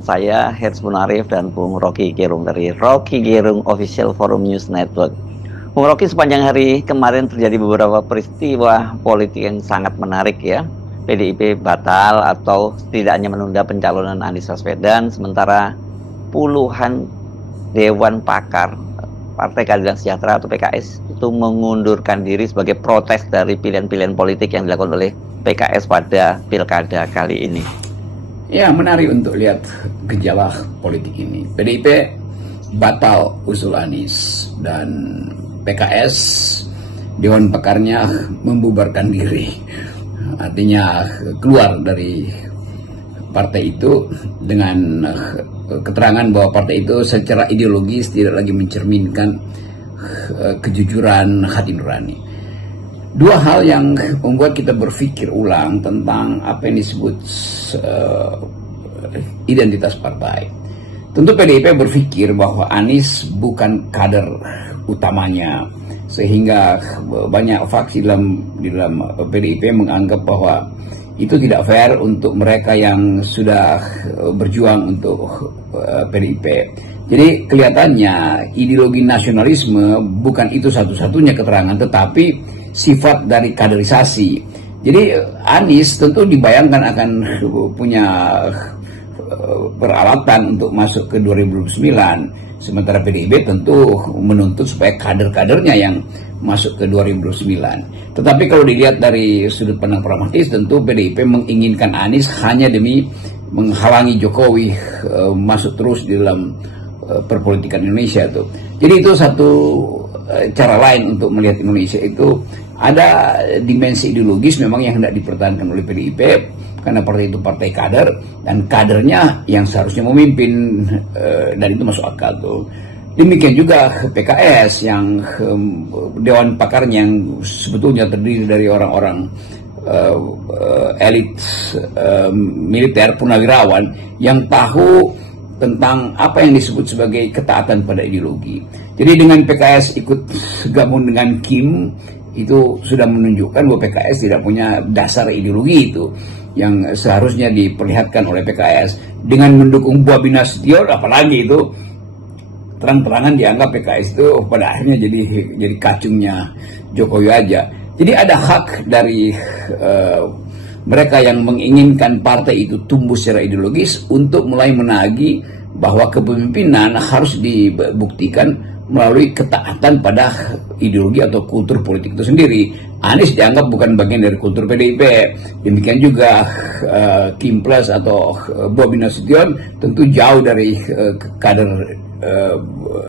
Saya Heads Munarif dan Bung Rocky Gerung dari Rocky Gerung Official Forum News Network. Bung Rocky, sepanjang hari kemarin terjadi beberapa peristiwa politik yang sangat menarik ya. PDIP batal atau setidaknya menunda pencalonan Anies Baswedan, sementara puluhan dewan pakar Partai Keadilan Sejahtera atau PKS itu mengundurkan diri sebagai protes dari pilihan-pilihan politik yang dilakukan oleh PKS pada pilkada kali ini. Ya, menarik untuk lihat gejala politik ini. PDIP batal usul Anies dan PKS Dewan Pakarnya membubarkan diri. Artinya keluar dari partai itu dengan keterangan bahwa partai itu secara ideologis tidak lagi mencerminkan kejujuran hati nurani. Dua hal yang membuat kita berpikir ulang tentang apa yang disebut identitas partai. Tentu PDIP berpikir bahwa Anies bukan kader utamanya, sehingga banyak faksi di dalam PDIP menganggap bahwa itu tidak fair untuk mereka yang sudah berjuang untuk PDIP. Jadi kelihatannya ideologi nasionalisme bukan itu satu-satunya keterangan, tetapi sifat dari kaderisasi. Jadi Anies tentu dibayangkan akan punya peralatan untuk masuk ke 2029, sementara PDIP tentu menuntut supaya kader-kadernya yang masuk ke 2029. Tetapi kalau dilihat dari sudut pandang pragmatis, tentu PDIP menginginkan Anies hanya demi menghalangi Jokowi masuk terus di dalam perpolitikan Indonesia itu. Jadi itu satu cara lain untuk melihat Indonesia. Itu ada dimensi ideologis memang yang hendak dipertahankan oleh PDIP, karena partai itu partai kader dan kadernya yang seharusnya memimpin, dan itu masuk akal tuh. Demikian juga PKS yang dewan pakarnya yang sebetulnya terdiri dari orang-orang elit militer purnawirawan yang tahu tentang apa yang disebut sebagai ketaatan pada ideologi. Jadi dengan PKS ikut gabung dengan Kim, itu sudah menunjukkan bahwa PKS tidak punya dasar ideologi itu yang seharusnya diperlihatkan oleh PKS. Dengan mendukung Bobi Nasution, apalagi itu terang-terangan dianggap PKS itu pada akhirnya jadi kacungnya Jokowi aja. Jadi ada hak dari mereka yang menginginkan partai itu tumbuh secara ideologis untuk mulai menagih bahwa kepemimpinan harus dibuktikan melalui ketaatan pada ideologi atau kultur politik itu sendiri. Anies dianggap bukan bagian dari kultur PDIP. Demikian juga Kim Plus atau Bobi Nasution tentu jauh dari kader